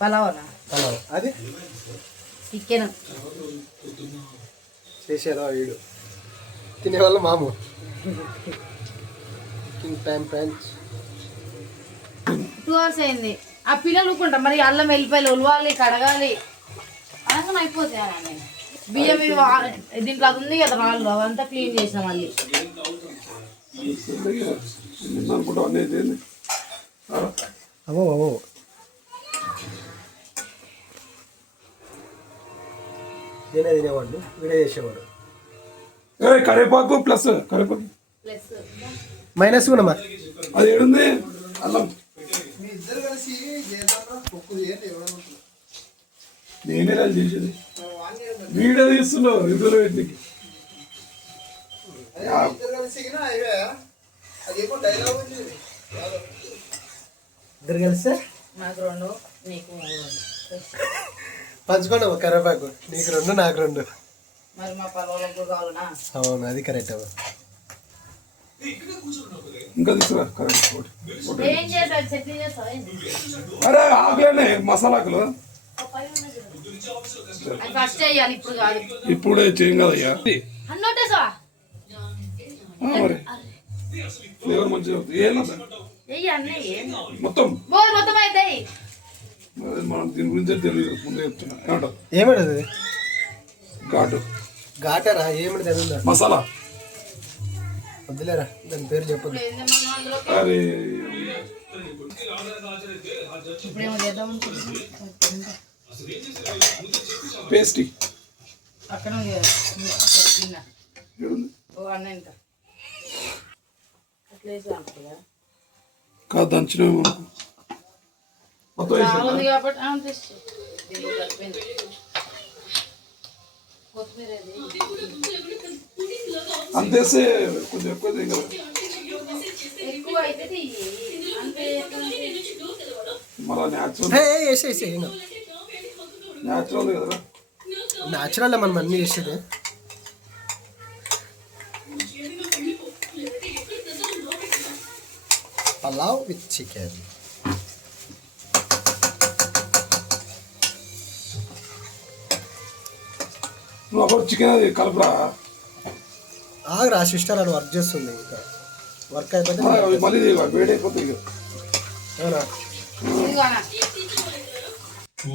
పలావ్ అది చికెన్ చేసేదా వీడు తినేవాళ్ళ మాము కింగ్ టైం ఫ్రెండ్స్ 2 hours అయింది. ఆ పిల్లలు ఊరుకుంటా మరి అల్లం వెల్లిపాయలు ఉలవాలి కడగాలి అనగానే అయిపోతాయి. బియ్యం దీంట్లో అది ఉంది కదా రాళ్ళు అవంతా క్లీన్ చేసాం మళ్ళీ. అవో అవో నేనే తినేవాడు వీడే చేసేవాడు. కరేపాకు ప్లస్ కరేపాకు మైనస్ కూడా మరి అది ఏడుంది అల్లం నేనే రాజు చేసేది వీడియో తీస్తున్నావు ఇద్దరు వీటికి ఇద్దరు కలిస్తే నాకు 2 నీకు 3 పంచుకోండి కరేపాకు నీకు 2 నాకు 2 మరి మా పలావులకు కావాలనా. అవును అది కరెక్ట్ అవ్వ ఇంకా తీసుకురా కరెక్ట్ ఏం చేస్తావు చట్నీ చేస్తావా అరే ఆకులేనే మసాలాకులు ఫస్ట్ చేయాలి ఇప్పుడు కాదు ఇప్పుడే చేయం కదయ్యా అన్నోటేసావా మరి ఫ్లేవర్ మంచిగా ఏం మొత్తం మొత్తం అయితే మనం దీని గురించే తెలియదు ముందే చెప్తున్నా ఏమంటావు ఏమన్నది ఘాటు ఘాటరా ఏమిటి తెలియదా మసాలా వద్దులేరా దాని పేరు చెప్పదు. అరే ఇప్పుడేమో చేద్దాం పేస్టీ అక్కడ ఓ అన్న ఇంకా అట్లా వేసి అనుకుంటా కాదు దంచినవి మొత్తం బాగుంది కాబట్టి కొత్తిమీర అంతేస్తే కొంచెం ఎక్కువ కదా ఎక్కువ అయితే మళ్ళా న్యాచురల్ న్యాచురల్ కదా న్యాచురల్ మనం అన్నీ చేసేది. పలావ్ విత్ చికెన్ నువ్వు అప్పుడు చికెన్ అది కలపరా ఆగరా సిస్టర్ అని వర్క్ చేస్తుంది ఇంకా వర్క్ అయిపోతే మళ్ళీ వేడైపోతుంది అవునా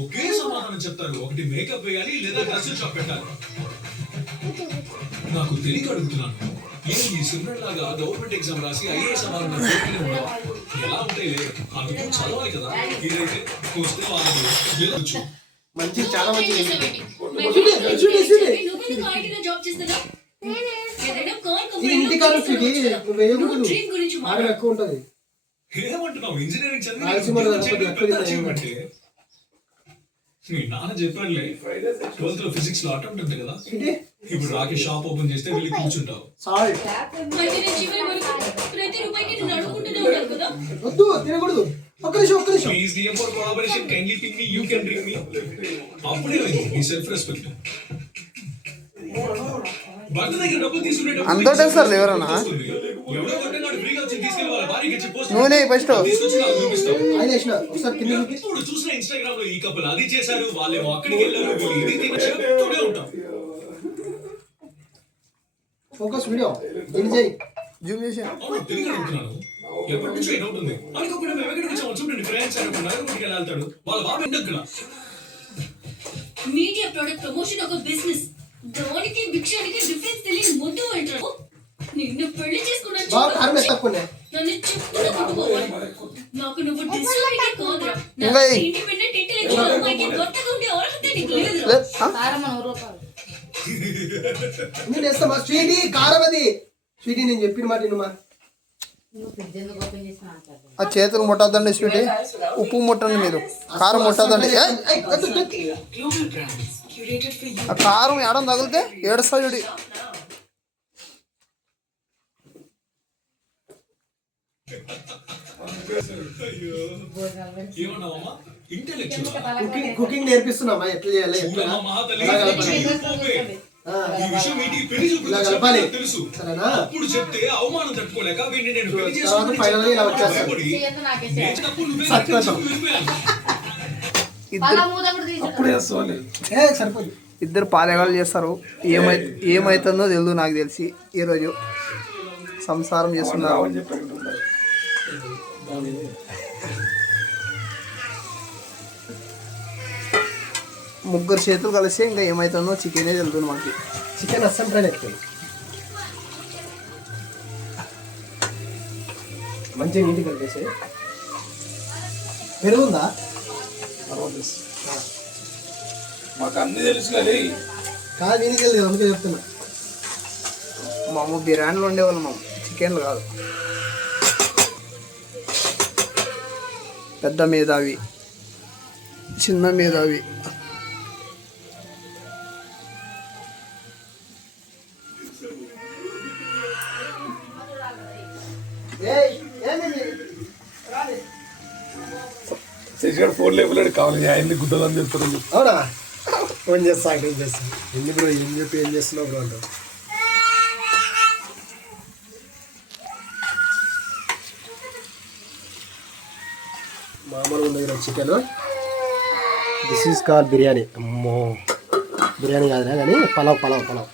ఒకే సమాధానం చెప్తారు. ఒకటి మేకప్ వేయాలి లేదా డ్రెస్ షాప్ పెట్టాలి. నాకు తెలియక అడుగుతున్నాను. నేను ఈ సిమ్రన్ లాగా గవర్నమెంట్ ఎగ్జామ్ రాసి ఐఏఎస్ అవ్వాలన్న కోరికనే ఉండవా? ఎలా ఉంటాయి లేదు అందుకు చదవాలి కదా. ఇదైతే వస్తే వాళ్ళు మంచి చాలా మంచి ఎక్కువ ఉంటుంది. ఏమంటున్నావు? ఇంజనీరింగ్ చదివి మీ నాన్న చెప్పాడులే 12th లో ఫిజిక్స్ లో అటెంప్ట్ ఉంది కదా. ఇప్పుడు రాకేష్ షాప్ ఓపెన్ చేస్తే వెళ్ళి కూర్చుంటావు. Please DM for collaboration kindly ping me you can drink me. అప్పుడే నీ సెల్ఫ్ రెస్పెక్ట్. భర్త దగ్గర డబ్బులు తీసుకునేటప్పుడు అంతటే సార్ ఎవరన్నా ఎవడో కొట్టగాడు ఫ్రీగా వచ్చి తీసుకెళ్ళి వాళ్ళ భార్యకి ఇచ్చి పోస్ట్ నువ్వునే ఫస్ట్ తీసుకొచ్చి నాకు చూపిస్తావు. కింద ఇప్పుడు చూసిన ఇన్స్టాగ్రామ్ లో ఈ కపుల్ అది చేశారు వాళ్ళేమో అక్కడికి వెళ్ళారు వీళ్ళు ఇది తిని చెప్తూనే ఉంటాం. ఫోకస్ వీడియో ఇది చేయి జూమ్ చేసి అవును తెలియక అడుగుతున్నాను. ఎప్పటి నుంచో డౌట్ ఉంది. అనుకోకుండా మేము ఎక్కడికి వచ్చాము చూడండి ఫ్రెండ్స్ అనుకున్నారు ఇంటికి వెళ్తాడు వాళ్ళ బాబు ఎందుకు మీడియా ప్రొడక్ట్ ప్రమోషన్ ఒక బిజినెస్. దానికి భిక్షానికి డిఫరెన్స్ తెలియని మొద్దు అంటారు. నిన్ను పెళ్లి చేసుకున్నాను నన్ను చెప్పుకుంటూ కొట్టుకోవాలి. నాకు నువ్వు డిసైడ్ కాదురా. ఇండిపెండెంట్ ఇంటెలెక్చువల్ అమ్మాయికి భర్తగా ఉండే అర్హత నీకు లేదురా. నేను వేస్తామా స్వీటీ కారమది స్వీటీ నేను చెప్పిన మాట నువ్వు ఆ చేతులు ముట్టద్దండి స్వీటీ ఉప్పు ముట్టండి మీరు కారం ముట్టద్దండి ఆ కారం ఏడం తగిలితే ఏడుస్తా చూడి కుకింగ్ నేర్పిస్తున్నామా ఎట్లా చేయాలి ఈ విషయం ఇంటికి పెళ్లి చూపులు ఇలా కలపాలి. తెలుసు. సరేనా? అప్పుడు చెప్తే అవమానం తట్టుకోలేక వీడిని నేను పెళ్లి తర్వాత ఫైనల్ గా ఇలా వచ్చేస్తాను. భయపడి చెయ్యొద్దు నాకేసే. లేచినప్పుడు నువ్వే సత్యవతం. వెళ్ళిపోయాను. వాళ్ళ మూత కూడా తీసేయ్. అప్పుడు వేసుకోవాలి. సరిపోదు. ఇద్దరు పాలేగాళ్ళు చేస్తారు. ఏమవుతుందో తెలియదు నాకు తెలిసి. ఈరోజు సంసారం చేస్తున్నారు. రావని చెప్పాడు. ముగ్గురు చేతులు కలిసి ఇంకా ఏమవుతుందో చికెనే తెలుస్తుంది మాకు. చికెన్ అస్సం ఫ్రై ఎక్కువ మంచిగా నీటి కలిపేసి. పెరుగుందా? మాకు అన్ని తెలుసు కదా. కాదు నీకు తెలియదు అందుకే చెప్తున్నా. మా అమ్మ బిర్యానీలు ఉండేవాళ్ళు మా చికెన్లు కాదు. పెద్ద మేధావి, చిన్న మేధావి. శశిగారు ఫోన్ లేపులేడు కావాలి ఆయన్ని గుడ్డలని చెప్తారని చెప్పి. అవునా? ఫోన్ చేస్తా ఏం చేస్తా. ఎన్ని బ్రో ఏం చెప్పి ఏం చేస్తున్నావు బ్రో అంటావు. మామూలుగా ఉంది ఈరోజు chicken. This is call biryani. అమ్మో బిర్యానీ కాదురా కానీ పలావ్ పలావ్ పలావ్.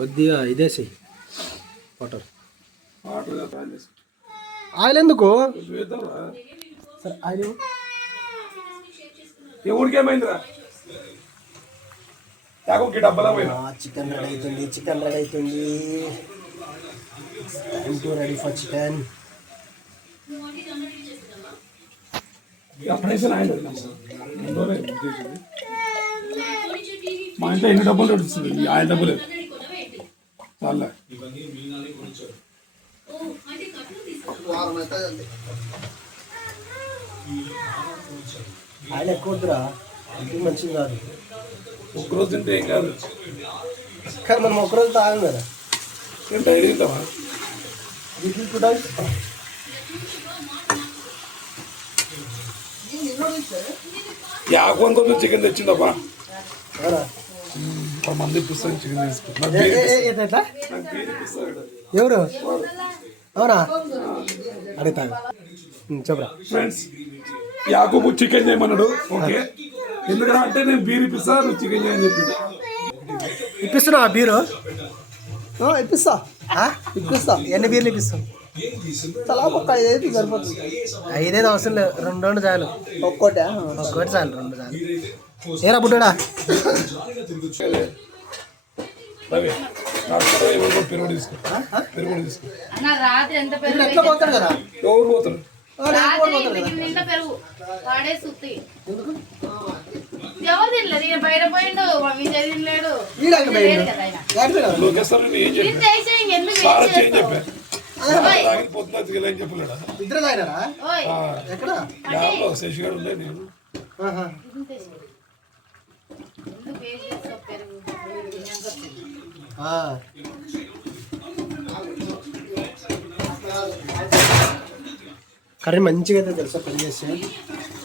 కొద్దిగా ఇదేసి వాటర్. ఆయిల్ ఎందుకు? సరే ఆయిల్ ఎవరికేమైందిరా? యాకోకి డబ్బలా పోయినా. చికెన్ రెడీ అవుతుంది. చికెన్ రెడీ అవుతుంది. Ready for chicken. అప్పుడైతే ఆయన మా ఇంట్లో ఎన్ని డబ్బులు నడుస్తుంది ఈ ఆయన డబ్బులు చాలా. ఆయిల్ ఎక్కువ వద్దురా, ఇంటికి మంచిది కాదు. ఒక్కరోజు తింటే ఏం కాదు కానీ మనం ఒక్కరోజు తాగం కదా. నేను డైరీ తింటామా? వీటికి కూడా యాకు అనుకో చికెన్ తెచ్చిందబ్బా. అవునా? మంది ఇప్పిస్తాను చికెన్ తీసుకుంటా. ఎట్లా? ఎవరు? అవునా? అడుగుతా చెప్పరా. ఫ్రెండ్స్ యాకోబు చికెన్ చేయమన్నాడు. ఓకే ఎందుకంటే నేను బీర్ ఇప్పిస్తా నువ్వు చికెన్ చేయని చెప్పింది. ఇప్పిస్తున్నావా బీరు? ఇప్పిస్తా ఇప్పిస్తా. ఎన్ని బీర్లు ఇప్పిస్తాం? తలా ఒక్క 5 అయితే సరిపోతుంది. 5 అయితే అవసరం లేదు, 2 చాలు. ఒక్కోటి చాలు, 2 చాలు. ఏరా బుడ్డా రవి పెరుగు తీసుకో. పెరుగు తీసుకో. అన్న రాత్రి ఎంత పెరుగు ఎట్లా పోతాడు కదా. ఎవరు పోతారు? రాత్రి నిండా పెరుగు వాడే సుత్తి. ఎవరు తినలేదు, ఈయన బయట పోయిండు, విజయ్ తినలేడు. లేడు కదా ఆయన. లోకేశ్వర్ ఏం చెప్పి తింటే వేసేయ్, ఇంకెందుకు సార్ వేస్ట్ ఏం చెప్పా ఓయ్, తాగిపోతున్నా తిగలేని చెప్పలేడా? ఇద్దరు తాగినారా? ఓయ్, ఎక్కడ? యాభై శశిగాడు ఉండే నేను ఆహా. ఎందుకు వేస్ట్ చేస్తావు పెరుగు? తిన్నాక వస్తుంది. కర్రీ మంచిగా అయితే తెలుసా పని చేస్తే.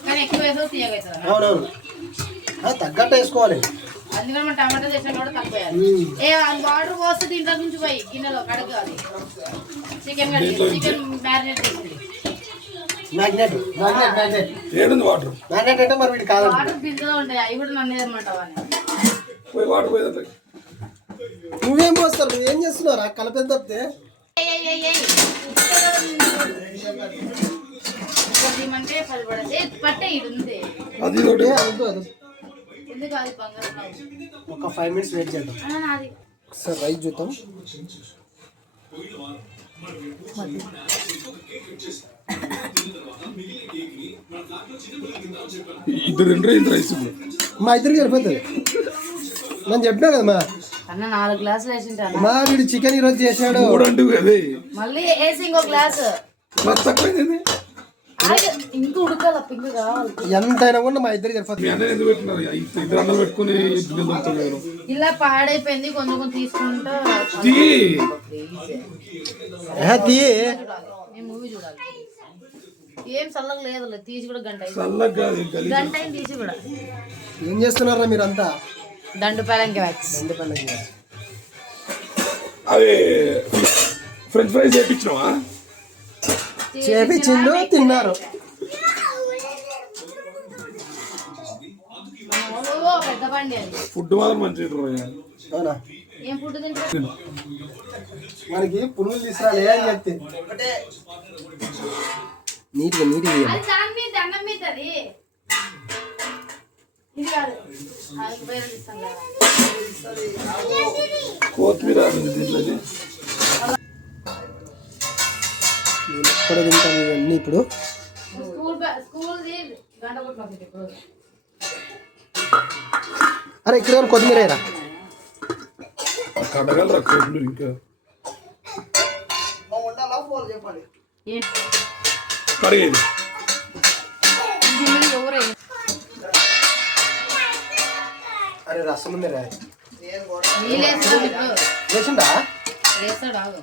కానీ ఎక్కువ వేసావు తీయగా అవుతుంది. అవునవును, తగ్గట్టు వేసుకోవాలి. అందుకని మనం టమాటా చేసినా కూడా తక్కువ వేయాలి. వాటర్ పోస్తే దీంట్లో నుంచి పోయి గిన్నెలో కడగాలి. చికెన్ చికెన్ మ్యారినేట్ చేసింది. మ్యాగ్నెట్ మ్యాగ్నెట్ మ్యాగ్నెట్ ఏడుంది వాటర్ మ్యాగ్నెట్ అంటే మరి వీటి కాదు. వాటర్ బిందులో ఉంటాయి, అవి కూడా నన్ను ఏదన్నమాట. పోయి వాటర్ పోయేదంటే నువ్వేం పోస్తావు? నువ్వేం చేస్తున్నారా? కలపేది తప్పితే అంటే పడిపడదు పట్టే ఇది ఉంది. అది ఒకటి అదు ఎందుకు అది బంగారం ఒక 5 minutes వెయిట్ చేద్దాం. నాది సార్ రైస్ చూద్దాం. ఇద్దరు రెండు రైస్ మా ఇద్దరికి సరిపోతుంది. నేను చెప్పినా కదా మా అన్న 4 గ్లాసులు వేసింటాను. మా వీడు చికెన్ ఈరోజు చేశాడు. 3 అంటూ అదే మళ్ళీ వేసి ఇంకో గ్లాసు తక్కువైంది. ఇంక ఉడకాల పింక్ కావాలి. ఎంతైనా కూడా మా ఇద్దరికి మీ సరిపోతుంది. అన్న ఎందుకు పెట్టినారు? ఇద్దరు అన్నం పెట్టుకుని ఇలా పాడైపోయింది, కొంచెం కొంచెం తీసుకుంటా. తీ నేను మూవీ చూడాలి. ఏం చల్లగా లేదు, తీసి కూడా గంట అయింది. చల్లగా కాదు ఇంకా గంట అయింది తీసి కూడా. ఏం చేస్తున్నారా మీరంతా? దండు పేలంకి వ్యాక్స్. అవి ఫ్రెంచ్ ఫ్రైస్ చేయించినావా? చేపించిండు, తిన్నారు. పెద్ద బండి అది. ఫుడ్ మాత్రం మంచిగా అవునా? ఏం ఫుడ్ తింటారు? మనకి పునుగులు తీసుకురాలే అని చెప్తే నీట్గా అది దాని మీద అన్నం మీద అది. ఇది కాదు, అది వేరే ఇస్తాం కదా. కొత్తిమీర దీంట్లోది. ఎక్కడ తింటాం ఇవన్నీ ఇప్పుడు? స్కూల్ది గంట కొట్టిన ఇప్పుడు. అరే ఇక్కడ కొత్తిమీర రా. కడగలరా కోట్లు ఇంకా చెప్పండి. ఏంటి కడిగేది. ఎవరే అరే రసం ఉంది రా. నీళ్ళేస్తాడు ఇప్పుడు. వేసిందా? వేస్తాడు ఆగు.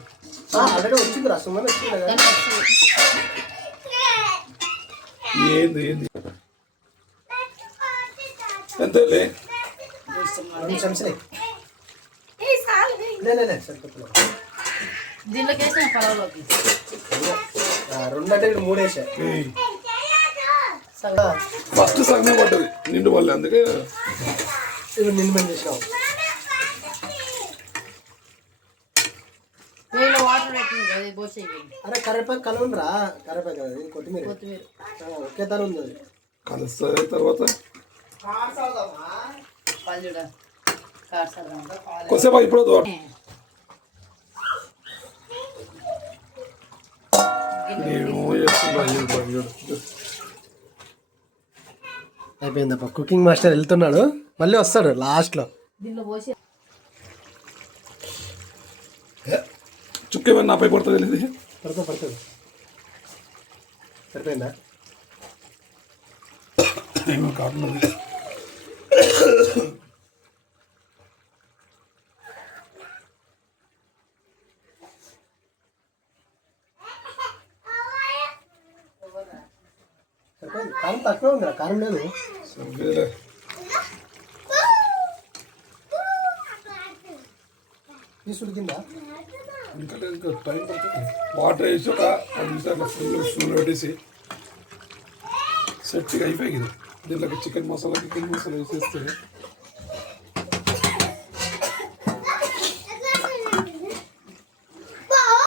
ఆల్రెడీ వచ్చింది రసం అని వచ్చింది కదా. దానికి వస్తుంది. ఏంది ఏంది ఎంతలే? 2 చెంచాలే. లే సరిపోతున్నా. దీంట్లోకి వేసిన పొలంలోకి 2 అంటే 3 వేసా. ఫస్ట్ సగమే పడ్డది నిండు వల్ల, అందుకే ఇప్పుడు నిన్ను పని చేసినావు. వేలో వాటర్ పెట్టింది కదా, పోసేయి. అరే కరివేపాకు కలవండి రా. కరివేపాకు కదా, ఇది కొత్తిమీర. కొత్తిమీర ఒకే ధర ఉంది అది. కలుస్తుంది తర్వాత. పాలు చూడ కాస్తారా. కొద్దిసేపు ఇప్పుడు అయిపోయిందప్ప. కుకింగ్ మాస్టర్ వెళ్తున్నాడు, మళ్ళీ వస్తాడు లాస్ట్లో. దీంట్లో పోసి చుక్క ఏమన్నా నాపై పడుతుంది. ఇది పడుతుంది. సరిపోయిందా? ఏమో కాకుండా సరిపోయింది. కారం తక్కువ ఉందిరా, కారం లేదు. సరిపోయేలే. పీస్ ఉడికిందా? ఇంకా టైం పడుతుంది. వాటర్ వేసి ఒక 10 నిమిషాలు ఫుల్ పెట్టేసి సెట్గా అయిపోయింది. దీంట్లోకి చికెన్ మసాలా వేసేస్తే